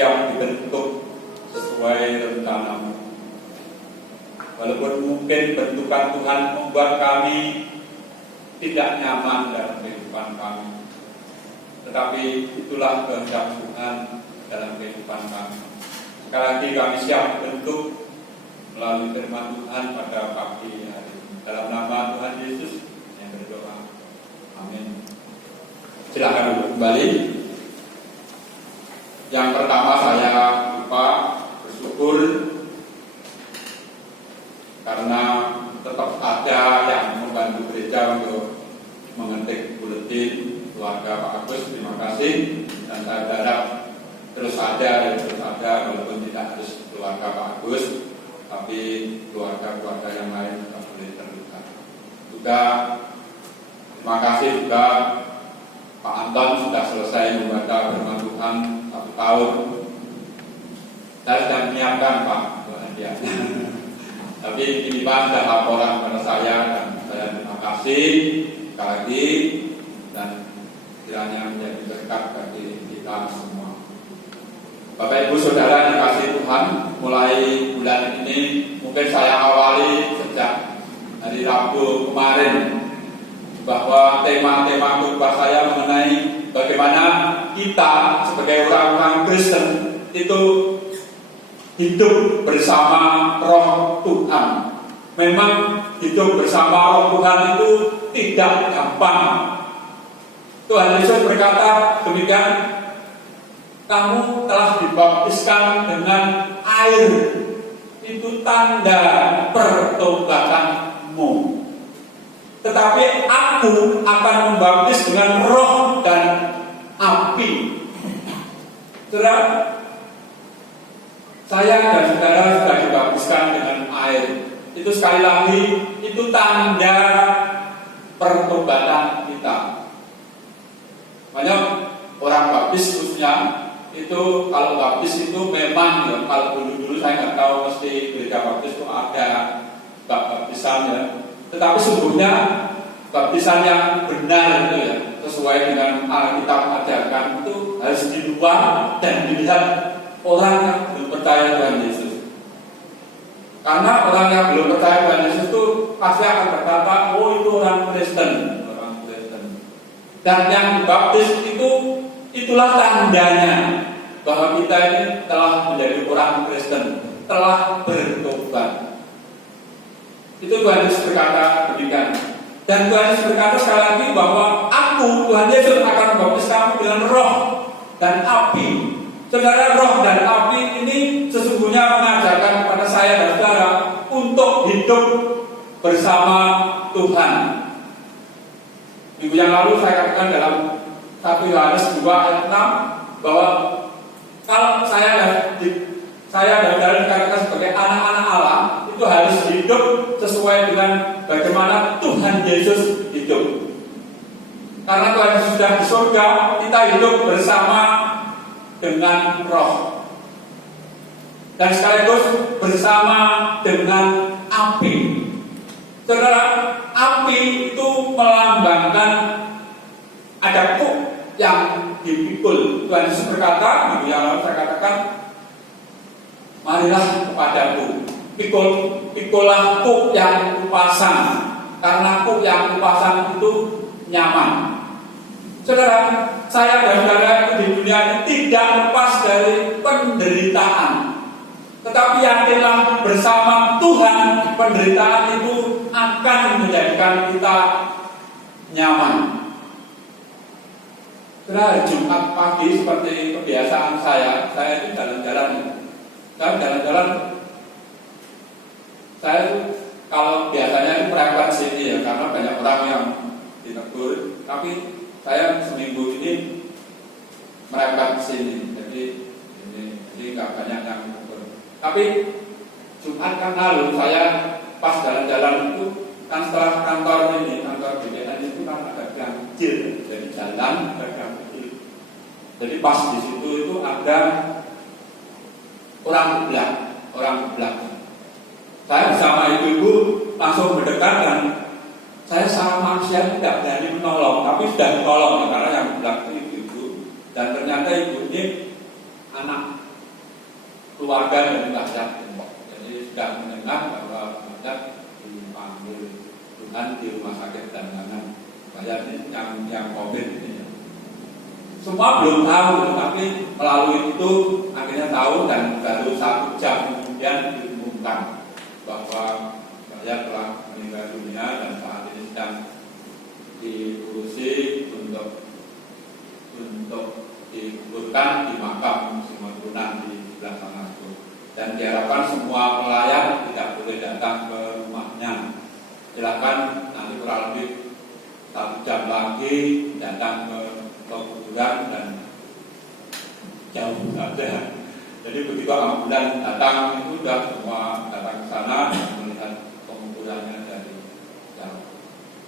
siap dibentuk sesuai rencana-Mu. Walaupun mungkin bentukan Tuhan membuat kami tidak nyaman dalam kehidupan kami, tetapi itulah kehendak Tuhan dalam kehidupan kami. Sekali lagi kami siap dibentuk melalui firman Tuhan pada pagi hari ini. Dalam nama Tuhan Yesus yang berdoa. Amin. Silakan duduk kembali. Yang pertama saya lupa bersyukur karena tetap ada yang membantu gereja untuk mengetik buletin keluarga Pak Agus. Terima kasih, dan saya berharap terus ada walaupun tidak harus keluarga Pak Agus, tapi keluarga-keluarga yang lain juga boleh terlibat. Juga terima kasih juga Pak Anton sudah selesai membaca firman Tuhan 1 tahun. Saya sedang menyiapkan Pak untuk hadiahnya. Tapi Tapi ini Pak sudah laporan kepada saya dan saya terima kasih sekali lagi dan kiranya menjadi berkat bagi kita semua. Bapak Ibu Saudara yang dikasihi Tuhan, mulai bulan ini mungkin saya awali sejak hari Rabu kemarin bahwa tema-tema khotbah saya mengenai bagaimana kita sebagai orang-orang Kristen itu hidup bersama Roh Tuhan. Memang hidup bersama Roh Tuhan itu tidak gampang. Tuhan Yesus berkata demikian, kamu telah dibaptiskan dengan air, itu tanda pertobatanmu. Tetapi aku akan membaptis dengan roh dan api. Saudara, saya dan saudara sudah dibaptiskan dengan air. Itu sekali lagi, itu tanda pertobatan kita. Banyak orang baptis khususnya itu, kalau baptis itu memang ya, kalau dulu saya nggak tahu mesti gereja baptis itu ada baptisan ya. Tetapi sesungguhnya baptisan yang benar itu ya, sesuai dengan Alkitab ajarkan itu harus di luar dan dilihat orang yang belum percaya Tuhan Yesus. Karena orang yang belum percaya Tuhan Yesus itu pasti akan berkata, oh itu orang Kristen. Dan yang dibaptis itu, itulah tandanya bahwa kita ini telah menjadi orang Kristen, telah bertobat. Itu Tuhan Yesus berkata demikian. Dan Tuhan Yesus berkata sekali lagi bahwa aku, Tuhan Yesus, akan membaptis kamu dengan roh dan api. Saudara, roh dan api ini sesungguhnya mengajarkan kepada saya dan saudara untuk hidup bersama Tuhan. Minggu yang lalu saya katakan dalam 1 Yohanes 2 ayat 6 bahwa kalau saya dan saudara dikatakan sebagai anak-anak Allah, itu harus hidup sesuai dengan bagaimana Tuhan Yesus hidup. Karena Tuhan Yesus sudah di surga, kita hidup bersama dengan roh dan sekaligus bersama dengan api. Saudara, api itu melambangkan ada kuk yang dipikul. Tuhan Yesus berkata, minggu yang lalu saya katakan, marilah kepadaku, pikulah kuk yang kupasan, karena kuk yang kupasan itu nyaman. Saudara, saya dan saudara itu di dunia ini tidak lepas dari penderitaan. Tetapi yakinlah bersama Tuhan, penderitaan itu akan menjadikan kita nyaman. Saudara, Jumat pagi seperti kebiasaan saya itu jalan-jalan. Saya itu kalau biasanya itu sini ya, karena banyak orang yang ditegur. Tapi saya seminggu ini merepet sini, jadi nggak banyak yang tegur. Tapi Jumat kan lalu saya pas jalan-jalan itu kan setelah kantor BPN itu kan ada gang kecil, jadi jalan ada gang kecil. Jadi pas di situ itu ada orang belah. Saya bersama ibu-ibu langsung mendekat dan saya secara manusia tidak berani menolong, tapi sudah menolong karena yang belah itu ibu-ibu. Dan ternyata ibu ini anak keluarga dari Mbah Jat. Jadi sudah mendengar bahwa Mbah Jat dipanggil Tuhan di rumah sakit Dandangan. Saya ini yang COVID ini. Semua belum tahu, tapi melalui itu akhirnya tahu dan baru 1 jam kemudian diumumkan bahwa Mbah Jat telah meninggal dunia dan saat ini sedang diurusi untuk dikuburkan di makam Simatrunan di sebelah sana itu. Dan diharapkan semua pelayan tidak boleh datang ke rumahnya. Silakan nanti kurang lebih 1 jam lagi datang ke kuburan dan jauh saja. Jadi begitu ambulan datang itu sudah semua datang ke sana dan melihat penguburannya dari jauh.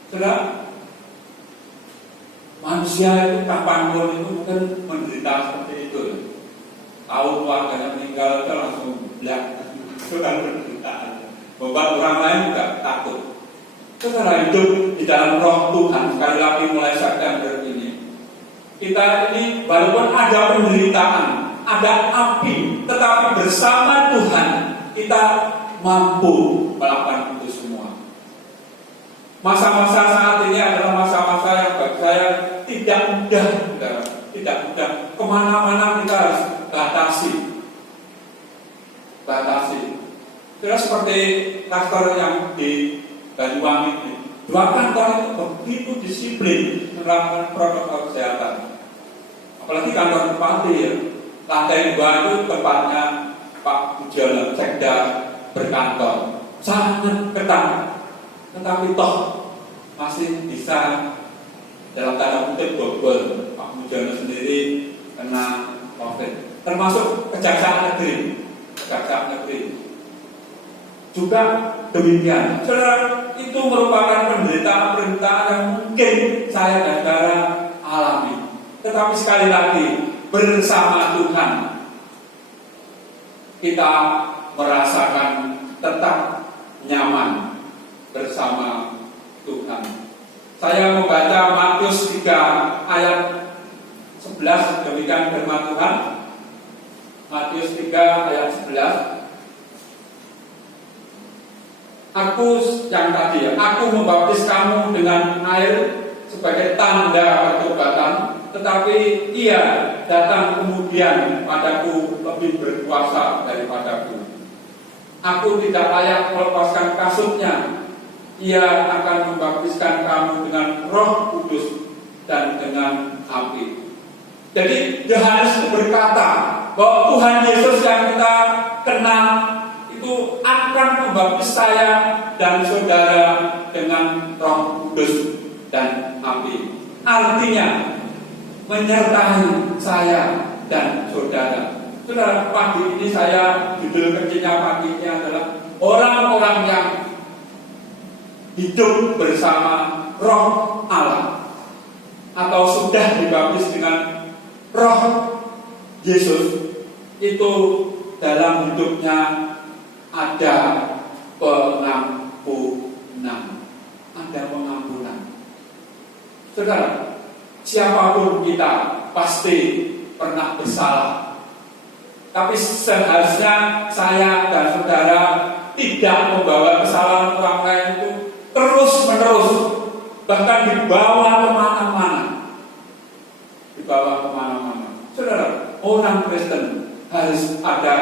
Sudah, manusia itu kapanpun itu mungkin menderita seperti itu. Tahu keluarganya meninggal itu langsung bilang itu kan penderitaan. membuat orang lain juga takut. Saudara, hidup di dalam roh Tuhan, sekali lagi mulai September ini, kita ini walaupun ada penderitaan, ada api, tetapi bersama Tuhan kita mampu melakukan itu semua. Masa-masa saat ini adalah masa-masa yang bagi saya tidak mudah, saudara. Tidak mudah. Kemana-mana kita harus batasi. Kira seperti kantor yang di Banyuwangi ini. 2 kantor itu begitu disiplin menerapkan protokol kesehatan. Apalagi kantor bupati ya. Lantai 2 itu tempatnya Pak Pujono Sekda berkantor. Sangat ketat. Tetapi toh masih bisa dalam tanda kutip bobol. Pak Pujono sendiri kena COVID. Termasuk Kejaksaan Negeri juga demikian. Saudara, itu merupakan penderitaan yang mungkin saya dan saudara alami. Tetapi sekali lagi, bersama Tuhan kita merasakan tetap nyaman bersama Tuhan. Saya membaca Matius 3 ayat 11, demikian firman Tuhan. Matius 3 ayat 11. Aku membaptis kamu dengan air sebagai tanda pertobatan, tetapi Ia datang kemudian padaku lebih berkuasa daripadaku. Aku tidak layak melepaskan kasutnya. Ia akan membaptiskan kamu dengan Roh Kudus dan dengan api. Jadi Yohanes berkata bahwa Tuhan Yesus yang kita kenal itu akan membaptis saya dan saudara dengan Roh Kudus dan api. Artinya menyertai saya dan saudara. Saudara, pagi ini judul kecilnya pagi ini adalah orang-orang yang hidup bersama Roh Allah atau sudah dibaptis dengan Roh Yesus. Itu dalam hidupnya ada pengampunan. Saudara, siapapun kita pasti pernah bersalah. Tapi seharusnya saya dan saudara tidak membawa kesalahan orang lain itu terus-menerus, bahkan dibawa kemana-mana. Saudara, orang Kristen harus ada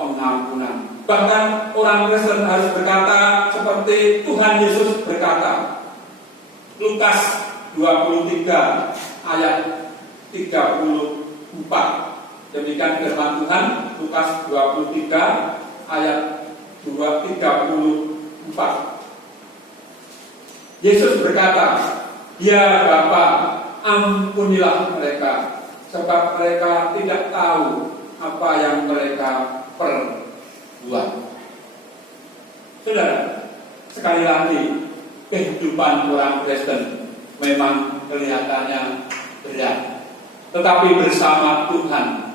pengampunan. Bahkan orang Kristen harus berkata seperti Tuhan Yesus berkata. Lukas 23 ayat 34. Demikian firman Tuhan, Lukas 23 ayat 34. Yesus berkata, "Ya Bapa, ampunilah mereka, sebab mereka tidak tahu apa yang mereka perbuat." Saudara, sekali lagi, kehidupan orang Kristen memang kelihatannya berat, tetapi bersama Tuhan,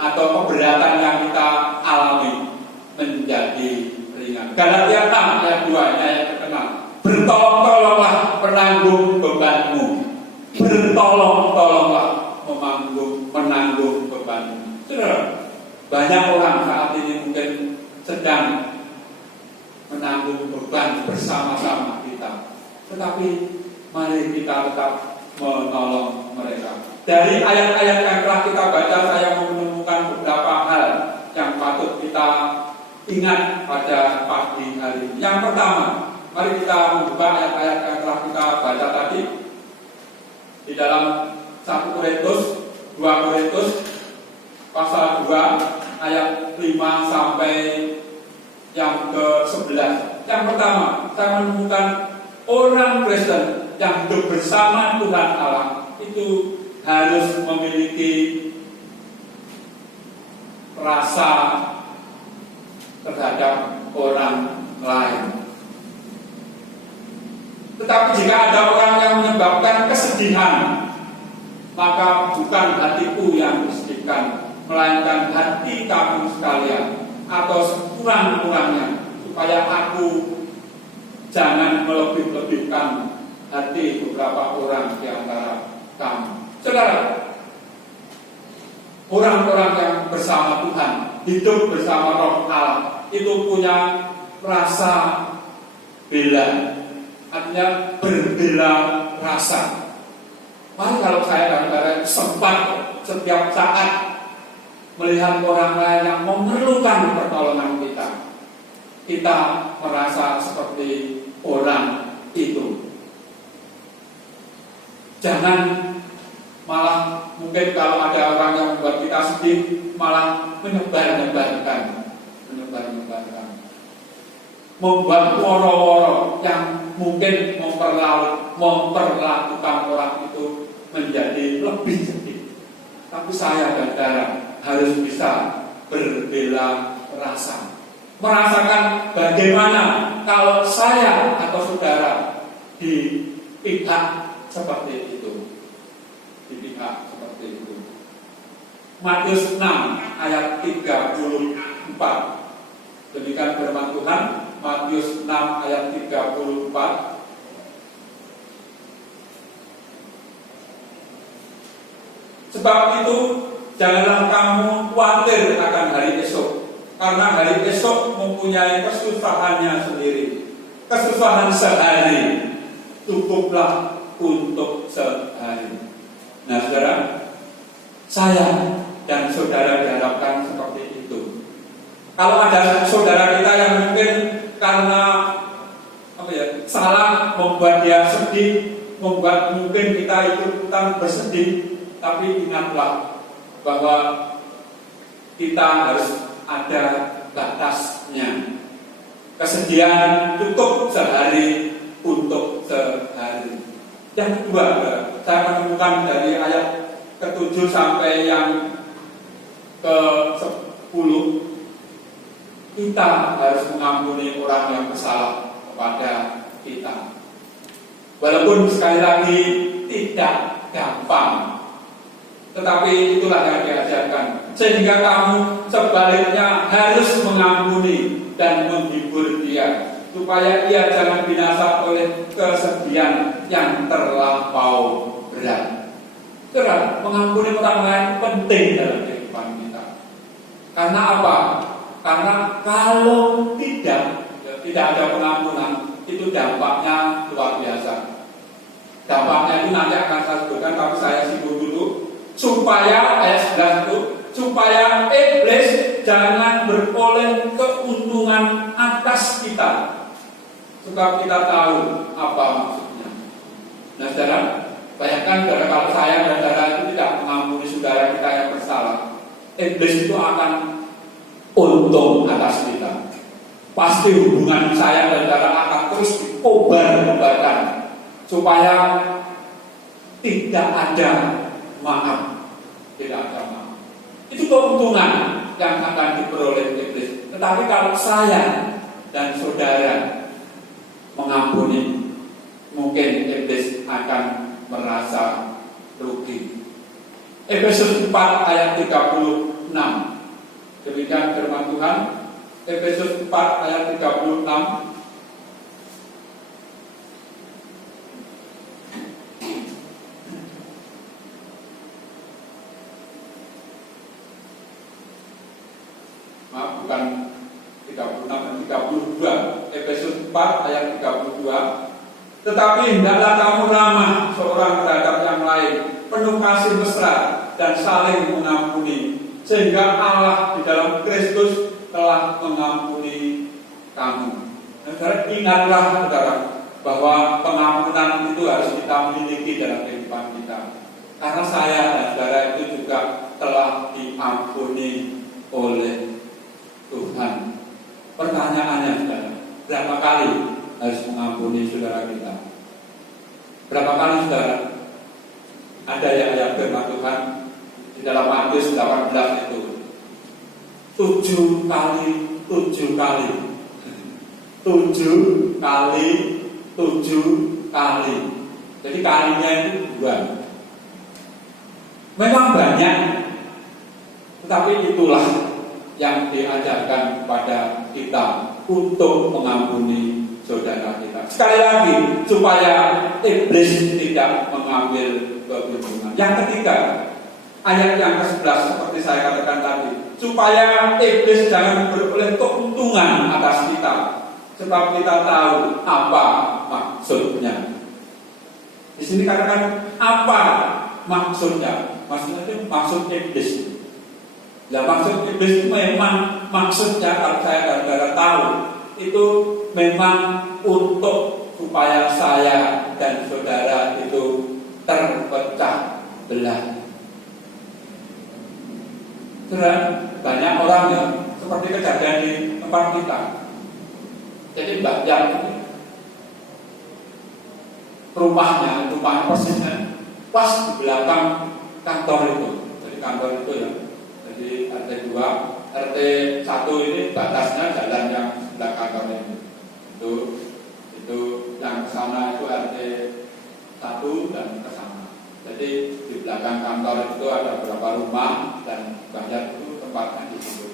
atau keberatan yang kita alami menjadi ringan. Galatia 6 ayat 2 yang terkenal. Bertolong-tolonglah penanggung bebanmu. Bertolong-tolonglah menanggung bebanmu. Saudara, banyak orang saat ini mungkin sedang menanggung beban bersama-sama kita. Tetapi mari kita tetap menolong mereka. Dari ayat-ayat yang telah kita baca, saya menemukan beberapa hal yang patut kita ingat pada pagi hari ini. Yang pertama, mari kita membuka ayat-ayat yang telah kita baca tadi di dalam 1 Korintus, 2 Korintus pasal 2 ayat 5 sampai yang ke-11. Yang pertama, saya menemukan orang Kristen yang hidup bersama Tuhan Allah itu harus memiliki rasa terhadap orang lain. Tetapi jika ada orang yang menyebabkan kesedihan, maka bukan hatiku yang disedihkan, melainkan hati kamu sekalian. atau sekurang-kurangnya, supaya aku jangan melebih-lebihkan hati beberapa orang di antara kamu. Saudara, orang-orang yang bersama Tuhan, hidup bersama Roh Allah, itu punya rasa bela, artinya berbela rasa. Mari kalau saya dan sempat setiap saat melihat orang lain yang memerlukan pertolongan kita merasa seperti orang itu. Jangan malah mungkin kalau ada orang yang membuat kita sedih, malah menyebar-nyebarkan, membuat woro-woro yang mungkin memperlakukan orang itu menjadi lebih sedih. Tapi saya dan saudara harus bisa berbela rasa, merasakan bagaimana kalau saya atau saudara di pihak seperti itu, Matius 6 ayat 34. Demikian firman Tuhan, Matius 6 ayat 34. Sebab itu janganlah kamu khawatir akan hari esok, karena hari esok mempunyai kesusahannya sendiri. Kesusahan sehari cukuplah untuk sehari. Nah, saudara, saya dan saudara diharapkan seperti itu. Kalau ada saudara kita yang mungkin karena salah membuat dia sedih, membuat mungkin kita ikutan bersedih, tapi ingatlah bahwa kita harus ada batasnya. Kesedihan cukup sehari untuk sehari. Yang kedua, saya menemukan dari ayat ke-7 sampai yang ke-10, kita harus mengampuni orang yang bersalah kepada kita. Walaupun sekali lagi tidak gampang, tetapi itulah yang diajarkan. Sehingga kamu sebaliknya harus mengampuni dan menghibur dia, supaya ia jangan binasa oleh kesedihan yang terlampau berat. Karena mengampuni orang lain penting dalam kehidupan kita. Karena apa? Karena kalau tidak ada pengampunan, itu dampaknya luar biasa. Dampaknya itu nanti akan saya sebutkan, tapi saya singgung dulu. Supaya ayat 11 itu, supaya iblis jangan beroleh keuntungan atas kita. Sebab kita tahu apa maksudnya. Nah, saudara, bayangkan kalau saya dan saudara itu tidak mengampuni saudara kita yang bersalah, iblis itu akan untung atas kita. Pasti hubungan saya dan saudara akan terus dikobar-kobarkan supaya tidak ada maaf, tidak ada maaf. Itu keuntungan yang akan diperoleh iblis. Tetapi kalau saya dan saudara mengampuni, mungkin iblis akan merasa rugi. Efesus 4 ayat 36. Demikian firman Tuhan. Efesus 4 ayat 36. Maaf, bukan 36 dan 32. Efesus 4 ayat 32. Tetapi hendaklah kamu ramah seorang terhadap yang lain, penuh kasih mesra dan saling mengampuni, sehingga Allah di dalam Kristus telah mengampuni kamu. Saudara, ingatlah saudara bahwa pengampunan itu harus kita miliki dalam kehidupan kita. Karena saya dan saudara itu juga telah diampuni oleh Tuhan. Pertanyaannya saudara, berapa kali harus mengampuni saudara kita? Berapa kali saudara? Ada yang ayat firman Tuhan di dalam Matius 18 itu 7 kali 7 kali 7 kali 7 kali. Jadi kalinya itu 2. Memang banyak, tetapi itulah yang diajarkan kepada kita untuk mengampuni saudara kita. Sekali lagi, supaya iblis tidak mengambil keuntungan. Yang ketiga, ayat yang ke-11 seperti saya katakan tadi, supaya iblis jangan beroleh keuntungan atas kita, sebab kita tahu apa maksudnya. Di sini katakan apa maksudnya? Maksudnya itu maksud iblis. Nah, maksud iblis itu memang maksudnya kalau saya dan saudara tahu itu memang untuk supaya saya dan saudara itu terpecah belah. Saudara, banyak orang ya seperti kejadian di tempat kita. Jadi Mbak Yang rumahnya persisnya pas di belakang kantor itu. Jadi kantor itu ya. Jadi RT 2, RT 1 ini batasnya jalan yang sebelah kantor ini. Itu yang ke sana itu RT 1 dan ke sana. Jadi di belakang kantor itu ada beberapa rumah dan banyak itu tempatnya di situ.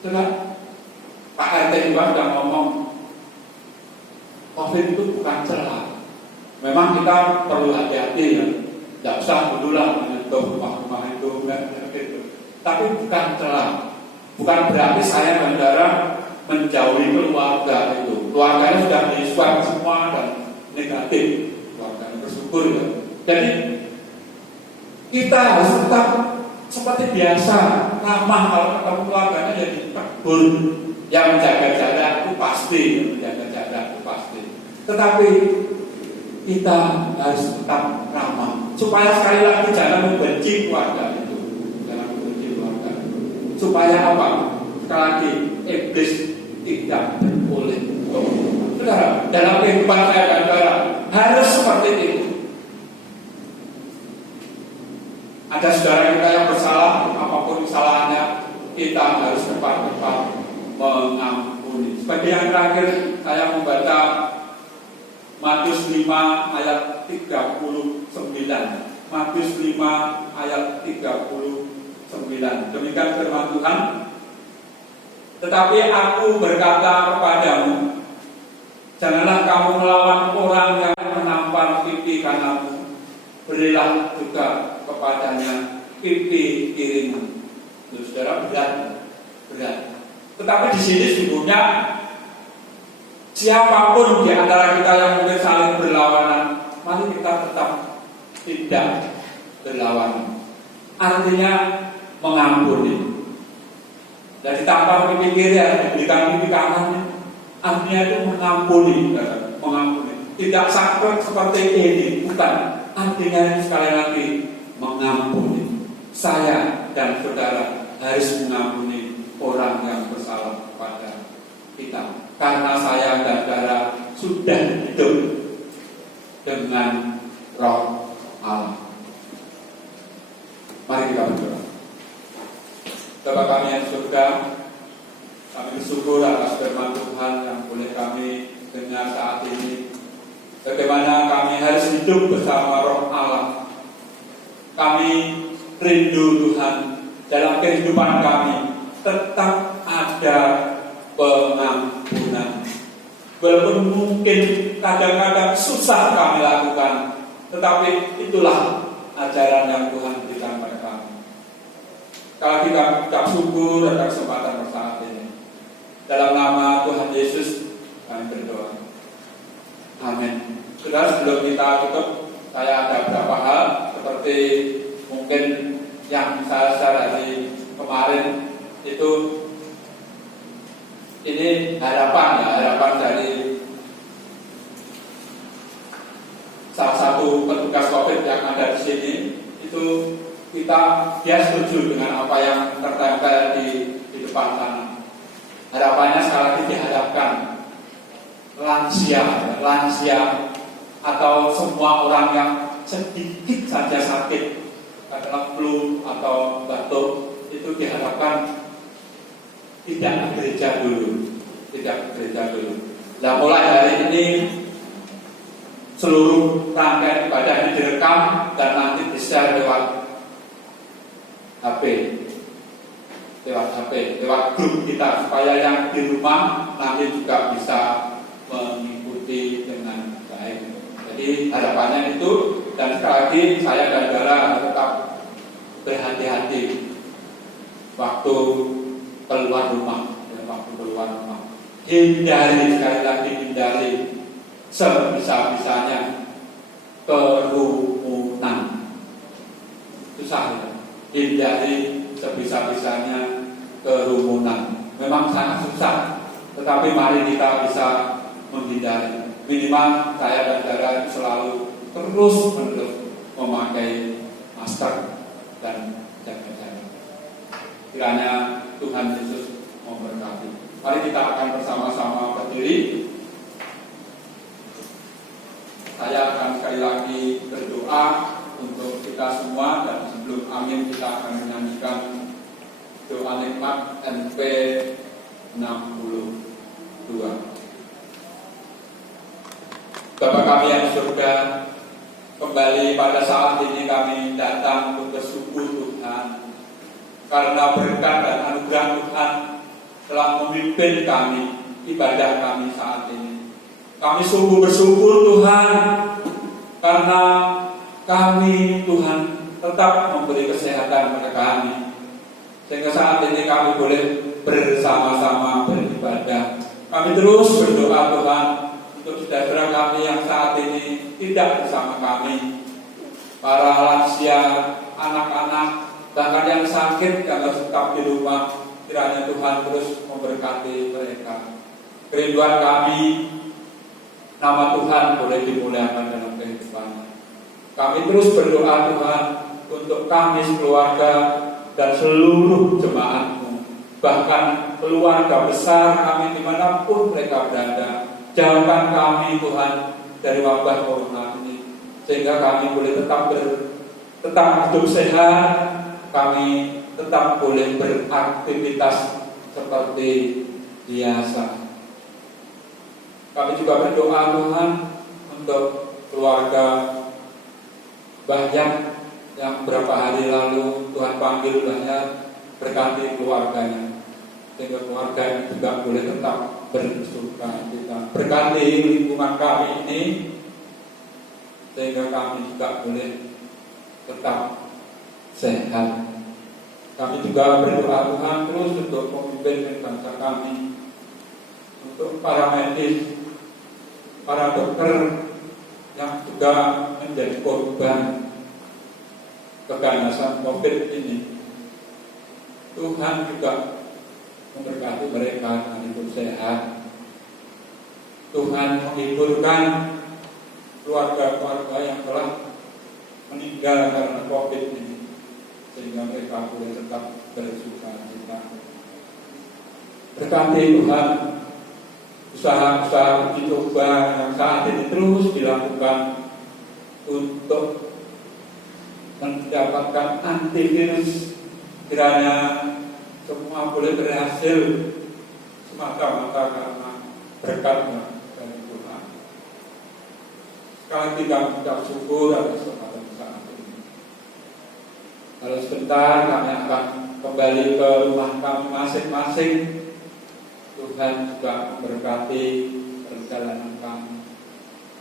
Itulah Pak RT 2 sudah ngomong, COVID itu bukan celah. Memang kita perlu hati-hati ya. Tidak usah dululah menyentuh rumah-rumah itu, gitu. Tapi bukan celah. Bukan berarti saya dan saudara menjauhi keluarga itu. Keluarganya sudah di-swab semua dan negatif. Keluarganya bersyukur ya. Jadi kita harus tetap seperti biasa, ramah kalau ketemu keluarganya jadi tegur. Yang menjaga jarak itu pasti, Tetapi kita harus tetap ramah supaya sekali lagi jangan membenci keluarga itu, supaya apa? Sekali lagi iblis tidak boleh. Saudara, dalam kehidupan saya dan saudara harus seperti itu. Ada saudara kita yang bersalah, apapun kesalahannya, kita harus cepat-cepat mengampuni. Sebagai yang terakhir, saya membaca Matius 5 ayat 39. Matius 5 ayat 39. Demikian firman Tuhan. Tetapi aku berkata kepadamu, janganlah kamu melawan orang yang menampar pipi kananmu, berilah juga kepadanya pipi kirimu. Saudara, berat. Tetapi di sini sesungguhnya siapapun di antara kita yang mungkin saling berlawanan, mari kita tetap tidak berlawanan. Artinya mengampuni. Dan ditampar pipi kiri harus diberikan pipi kanan. Artinya itu mengampuni. Tidak sakit seperti ini, bukan. Artinya sekali lagi mengampuni. Saya dan saudara harus mengampuni orang yang bersalah kepada kita. Karena saya dan saudara sudah hidup dengan Roh Allah. Mari kita berdoa. Bapa kami yang surga, kami bersyukur atas firman Tuhan yang boleh kami dengar saat ini. Bagaimana kami harus hidup bersama Roh Allah. Kami rindu Tuhan dalam kehidupan kami tetap ada pengampunan. Walaupun mungkin kadang-kadang susah kami lakukan, tetapi itulah ajaran yang Tuhan berikan pada kami. Kalau kita ucap syukur atas kesempatan saat ini, dalam nama Tuhan Yesus kami berdoa. Amin. Sudah, sebelum kita tutup, saya ada beberapa hal seperti mungkin yang saya share dari kemarin itu. Ini harapan dari salah satu petugas COVID yang ada di sini. Itu dia setuju dengan apa yang tertempel di depan sana. Harapannya sekali lagi diharapkan lansia atau semua orang yang sedikit saja sakit karena flu atau batuk itu diharapkan tidak ke gereja dulu. Nah, mulai hari ini seluruh rangkaian ibadah ini direkam dan nanti di-share lewat HP. lewat HP, lewat grup kita, supaya yang di rumah nanti juga bisa mengikuti dengan baik. Jadi harapannya itu, dan sekali lagi saya dan Dara tetap berhati-hati waktu keluar rumah. Hindari, sekali lagi hindari sebisa-bisanya kerumunan. Susah ya. Hindari sebisa-bisanya kerumunan. Memang sangat susah, tetapi mari kita bisa menghindari. Minimal saya dan Dara itu selalu terus-menerus memakai masker dan jaga jarak. Kiranya Tuhan Yesus memberkati. Mari kita akan bersama-sama berdiri. Saya akan sekali lagi berdoa untuk kita semua, dan sebelum amin kita akan menyanyikan doa nikmat NP 62. Bapa kami yang di surga, kembali pada saat ini kami datang untuk bersyukur Tuhan, karena berkat dan anugerah Tuhan telah memimpin kami, ibadah kami saat ini. Kami sungguh bersyukur Tuhan, karena kami Tuhan tetap memberi kesehatan kepada kami, sehingga saat ini kami boleh bersama-sama beribadah. Kami terus berdoa Tuhan untuk saudara kami yang saat ini tidak bersama kami, para lansia, anak-anak, bahkan yang sakit yang harus tetap di rumah. Kiranya Tuhan terus memberkati mereka. Kerinduan kami, nama Tuhan boleh dimuliakan dalam kehidupannya. Kami terus berdoa Tuhan untuk kami sekeluarga dan seluruh jemaat-Mu, bahkan keluarga besar kami dimanapun mereka berada. Jauhkan kami Tuhan dari wabah corona ini, sehingga kami boleh tetap hidup sehat. Kami tetap boleh beraktivitas seperti biasa. Kami juga berdoa Tuhan untuk keluarga Bahyan yang beberapa hari lalu Tuhan panggil Bahyan, berkati keluarganya, sehingga keluarga juga boleh tetap bersuka cita. Berkati lingkungan kami ini, sehingga kami juga boleh tetap sehat. Kami juga berdoa Tuhan terus untuk pemimpin bangsa kami, untuk para medis, para dokter yang juga menjadi korban keganasan COVID ini. Tuhan juga memberkati mereka dengan hidup sehat. Tuhan menghiburkan keluarga-keluarga yang telah meninggal karena COVID ini, sehingga mereka boleh tetap bersuka cita. Berkati Tuhan usaha-usaha uji coba yang saat ini terus dilakukan untuk mendapatkan antivirus. Kiranya semua boleh berhasil semata-mata karena berkatnya dari Tuhan. Sekali lagi kami ucap syukur atas kesempatan saat ini. Kalau sebentar kami akan kembali ke rumah kami masing-masing. Tuhan juga memberkati perjalanan kami,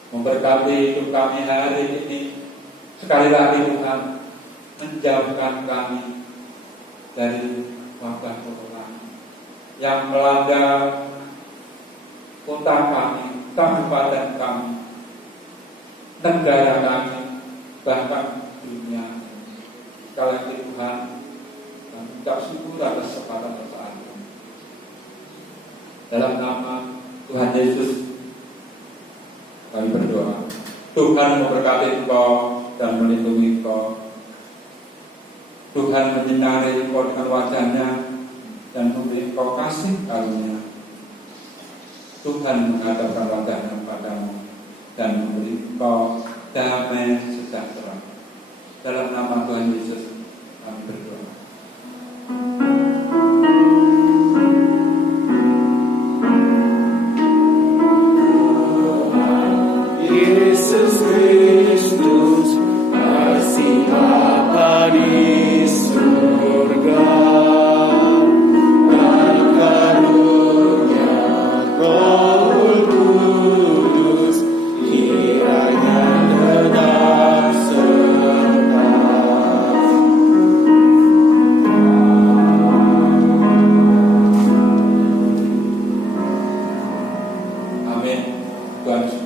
memberkati hidup kami hari ini. Sekali lagi Tuhan menjauhkan kami dari wabah corona yang melanda kota kami, kabupaten kami, negara kami, bahkan dunia. Sekali lagi Tuhan, kami ucap syukur atas kesempatan saat ini. Dalam nama Tuhan Yesus kami berdoa. Tuhan memberkati engkau dan melindungi engkau. Tuhan menyinari engkau dengan wajah-Nya dan memberi engkau kasih karunia. Tuhan menghadapkan wajah-Nya padamu dan memberi engkau damai sejahtera. Dalam nama Tuhan Yesus kami berdoa. Yesus Kristus, kasih Bapa di surga, Tuhan